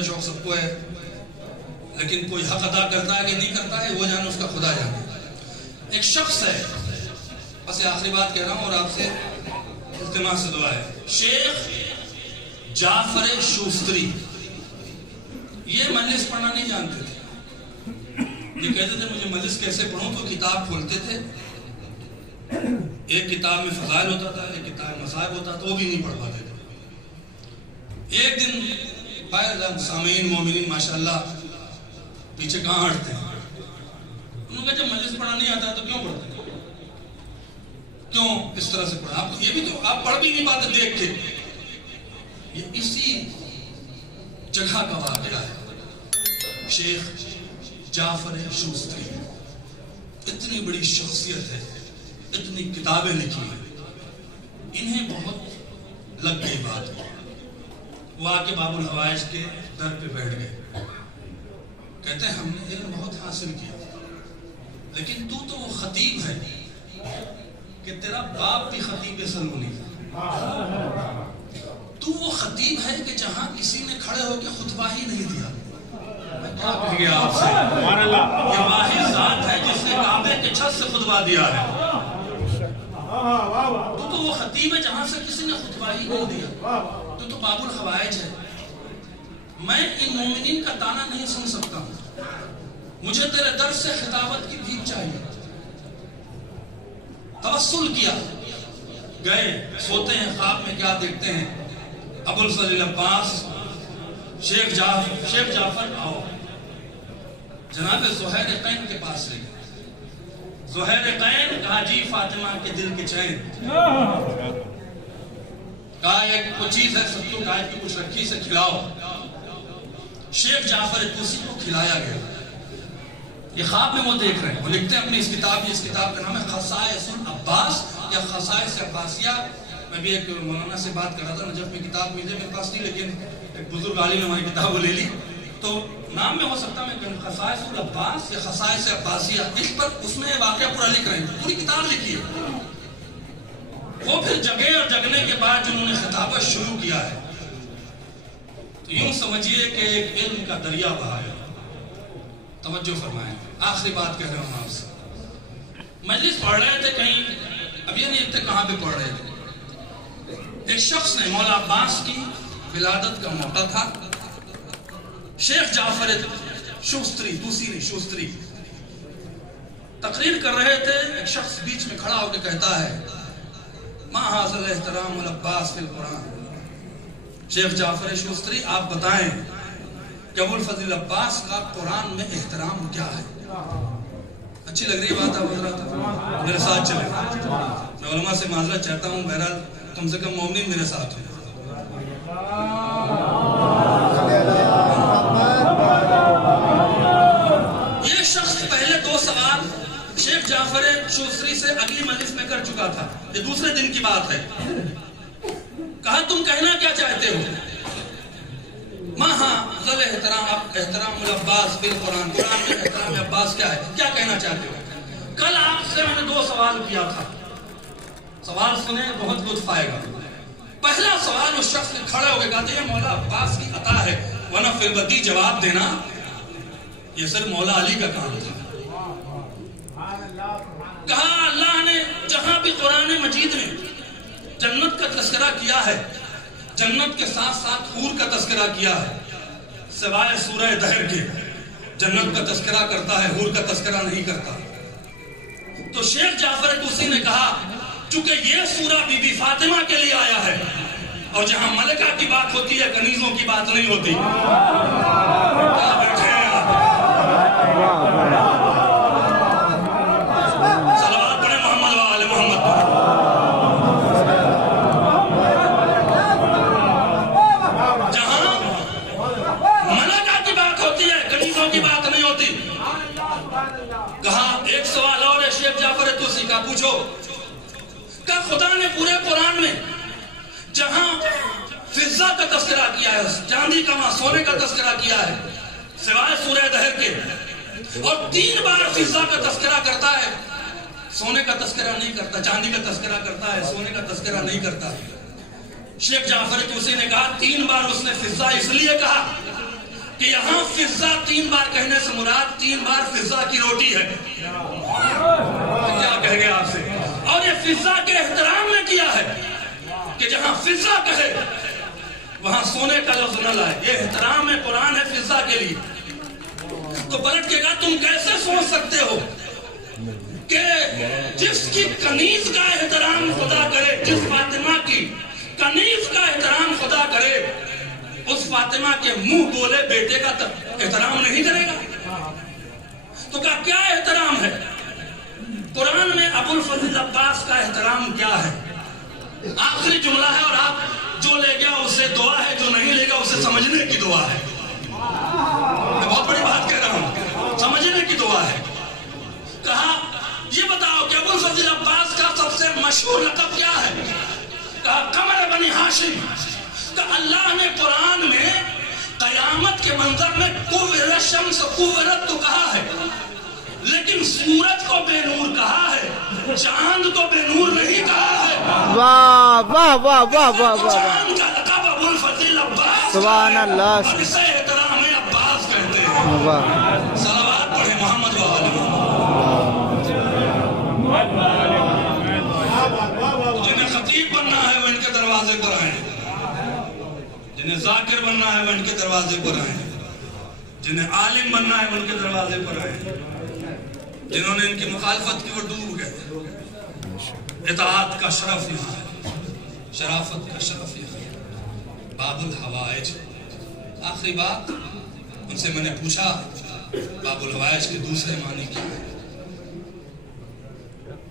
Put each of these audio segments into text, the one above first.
کا شوق سب کو ہے، لیکن کوئی حق ادا کرتا ہے کہ نہیں کرتا ہے وہ جانے، اس کا خدا جانے۔ ایک شخص ہے، بس آخری بات کہہ رہا ہوں اور آپ سے التماس سے دعا ہے، شیخ جعفر شوستری، یہ مجلس پڑھنا نہیں جانتے تھے۔ یہ کہتے تھے مجھے مجلس کیسے پڑھوں، تو کتاب کھولتے تھے، ایک کتاب میں فضائل ہوتا تھا، ایک کتاب میں مصائب ہوتا تھا، وہ بھی نہیں پڑھ پاتے تھے۔ ایک دن باہر سامعین مومنین ماشاءاللہ پیچھے کہاں ہٹتے ہیں، انہوں نے کہا جب مجلس پڑھنا نہیں آتا تو کیوں پڑھتے ہیں، کیوں اس طرح سے پڑھا، آپ یہ بھی تو آپ پڑھ بھی نہیں پاتے دیکھ کے۔ یہ اسی جگہ کا واقعہ ہے، شیخ جعفر شوستری، اتنی بڑی شخصیت ہے، اتنی کتابیں لکھی ہیں، انہیں بہت لگ گئی بات، وہ آ کے باب الحوائج کے در پہ بیٹھ گئے، کہتے ہیں ہم نے علم بہت حاصل کیا، لیکن تو وہ خطیب ہے کہ تیرا باپ بھی خطیب سلمونی، تو وہ خطیب ہے کہ جہاں کسی نے کھڑے ہو کے خطبہ ہی نہیں دیا۔ میں کیا کہہ گیا آپ سے، یہ واحد ذات ہے جس نے کعبے کے چھت سے خطبہ دیا ہے، تو وہ خطیب ہے جہاں سے کسی نے خطبہ ہی نہیں دیا، تو باب الحوائج ہے۔ میں ان مومنین کا تانا نہیں سن سکتا ہوں، مجھے تیرے در سے خطابت کی بھیک چاہیے۔ توسل کیا، گئے، سوتے ہیں، خواب میں کیا دیکھتے ہیں، ابو الفضل عباس، شیخ جعفر آؤ، جناب زہیر قین کے پاس لے گئے۔ زہیر قین کہا جی فاطمہ کے دل کے چین، کہا ایک کوئی چیز ہے ستو گائے کی کچھ رکھی سے کھلاؤ، شیخ جعفر توسی کو کھلایا گیا۔ یہ خواب میں وہ دیکھ رہے ہیں، وہ لکھتے ہیں اپنی اس کتاب کا نام ہے خصائص العباس یا خصائص عباسیہ۔ میں بھی ایک مولانا سے بات کر رہا تھا، نجف میں کتاب مجھے میرے پاس نہیں، لیکن ایک بزرگ عالم نے ہماری کتاب لے لی، تو نام میں ہو سکتا میں خصائص العباس یا خصائص عباسیہ، اس پر اس میں واقعہ پورا لکھ رہے ہیں، پوری کتاب لکھی ہے۔ وہ پھر جگے اور جگنے کے بعد جنہوں نے خطابت شروع کیا ہے، تو یوں سمجھیے کہ ایک علم کا دریا بہا ہے۔ توجہ فرمائیں، آخری بات کہہ رہا ہوں آپ سے، مجلس پڑھ رہے تھے کہیں، اب یہ نہیں تھے کہاں پہ پڑھ رہے تھے، ایک شخص نے، مولا عباس کی ولادت کا موقع تھا، شیخ جعفر شوستری، دوسری نہیں شوستری، تقریر کر رہے تھے، ایک شخص بیچ میں کھڑا ہو کے کہتا ہے ما ھذا الاحترام العباس فی القرآن، شیخ جعفر شوستری آپ بتائیں کہ ابو الفضل عباس کا قرآن میں احترام کیا ہے۔ اچھی لگ رہی بات آپ حضرات، میرے ساتھ چلیں، میں علماء سے معذرت چاہتا ہوں، بہرحال کم سے کم مومنین میرے ساتھ ہیں۔ یہ شخص پہلے دو سوال شیخ جعفر شوستری سے اگلی مجلس میں کر چکا تھا، یہ دوسرے دن کی بات ہے، کہا تم کہنا کیا چاہتے ہو، ذل احترام العباس بالقرآن، قرآن میں احترام عباس کیا ہے، کیا کہنا چاہتے ہو۔ کل آپ سے میں نے دو سوال کیا تھا، سوال سنیں بہت لطف آئے گا۔ پہلا سوال اس شخص نے کھڑے ہو کے کہا یہ مولا عباس کی عطا ہے، ورنہ فی البدی جواب دینا یہ صرف مولا علی کا کام تھا۔ کہا اللہ نے جہاں بھی قرآن مجید میں جنت کا تذکرہ کیا ہے، جنت کے ساتھ ساتھ حور کا تذکرہ کیا ہے، سوائے سورہ دہر کے جنت کا تذکرہ کرتا ہے، حور کا تذکرہ نہیں کرتا۔ تو شیخ جعفر توسی نے کہا چونکہ یہ سورہ بی بی فاطمہ کے لیے آیا ہے، اور جہاں ملکہ کی بات ہوتی ہے کنیزوں کی بات نہیں ہوتی۔ کیا بیٹھے ہیں آپ؟ صلوات پڑھیں محمد و آل محمد۔ جہاں ملکہ کی بات ہوتی ہے کنیزوں کی بات نہیں ہوتی۔ کہا ایک سوال اور ہے شیخ جعفر توسی کا، پوچھو کہ خدا نے پورے قرآن میں جہاں فضہ کا تذکرہ کیا ہے، چاندی کا ماں سونے کا تذکرہ کیا ہے، سوائے سورہ دہر کے، اور 3 بار فضہ کا تذکرہ کرتا ہے، سونے کا تذکرہ نہیں کرتا، چاندی کا تذکرہ کرتا ہے، سونے کا تذکرہ نہیں کرتا۔ شیخ جعفر توسی نے کہا 3 بار اس نے فضہ اس لیے کہا کہ یہاں فضا 3 بار کہنے سے مراد 3 بار فضا کی روٹی ہے. کیا کہہ گیا آپ سے؟ اور یہ فضا کے احترام میں کیا ہے کہ جہاں فضا کہے وہاں سونے کا لفظ نہ لائے. یہ احترام ہے، قرآن ہے فضا کے لیے. تو پلٹ کے کہا تم کیسے سوچ سکتے ہو کہ جس کی کنیز کا احترام خدا کرے، جس فاطمہ کی کنیز کا احترام خدا کرے، اس فاطمہ کے منہ بولے بیٹے کا احترام نہیں کرے گا؟ تو کیا احترام ہے؟ قرآن میں ابو الفضل عباس کا احترام کیا ہے؟ آخری جملہ ہے، اور آپ جو لے گیا اسے دعا ہے، جو نہیں لے گا اسے سمجھنے کی دعا ہے. میں بہت بڑی بات کہہ رہا ہوں، سمجھنے کی دعا ہے. کہا یہ بتاؤ کہ ابو الفضل عباس کا سب سے مشہور لقب کیا ہے؟ کہا قمر بنی ہاشم. کہ اللہ نے قرآن میں قیامت کے منظر میں کورت الشمس کورت تو کہا ہے، لیکن سورج کو بے نور کہا ہے، چاند کو بے نور نہیں کہا ہے. واہ واہ واہ واہ واہ واہ. چاند کا لقب ابو الفضل عباس، سبحان اللہ. اور اسے احترام میں عباس کہتے ہیں. واہ. صلوات پڑھیں محمد و آل محمد. جنہیں خطیب بننا ہے وہ ان کے دروازے پر آئیں، جنہیں ذاکر بننا ہے وہ ان کے دروازے پر آئیں، جنہیں عالم بننا ہے وہ ان کے دروازے پر آئیں. جنہوں نے ان کی مخالفت کی وہ ڈوب گئے. اطاعت کا شرف یہاں ہے، شرافت کا شرف یہاں ہے. باب الحوائج. آخری بات ان سے میں نے پوچھا باب الحوائج کے دوسرے معنی کیا ہے؟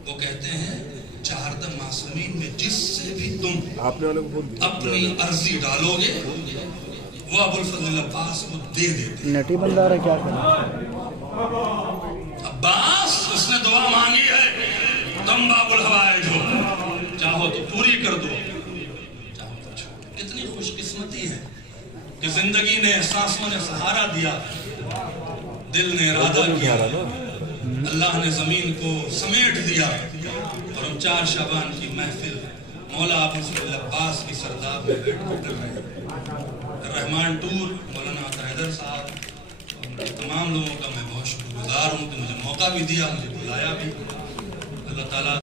وہ کہتے ہیں 4 معصومین میں جس سے بھی تم اپنی عرضی ڈالو گے وہ ابو الفضل عباس کو دے دیتے. نٹی بندہ رہا کیا کرنا. عباس اس نے دعا مانگی ہے، تم باب الحوائج ہو، چاہو تو پوری کر دو، چاہو تو چھوڑ. کتنی خوش قسمتی ہے کہ زندگی نے، احساسوں نے سہارا دیا، دل نے ارادہ کیا، اللہ نے زمین کو سمیٹ دیا، اور ہم 4 شعبان کی محفل مولا ابو الفضل عباس کی سرداب میں بیٹھ کر کر رہے ہیں. رحمان ٹور مولانا حیدر صاحب اور تمام لوگوں کا میں بہت شکر گزار ہوں کہ مجھے موقع بھی دیا، مجھے بلایا بھی. اللہ تعالیٰ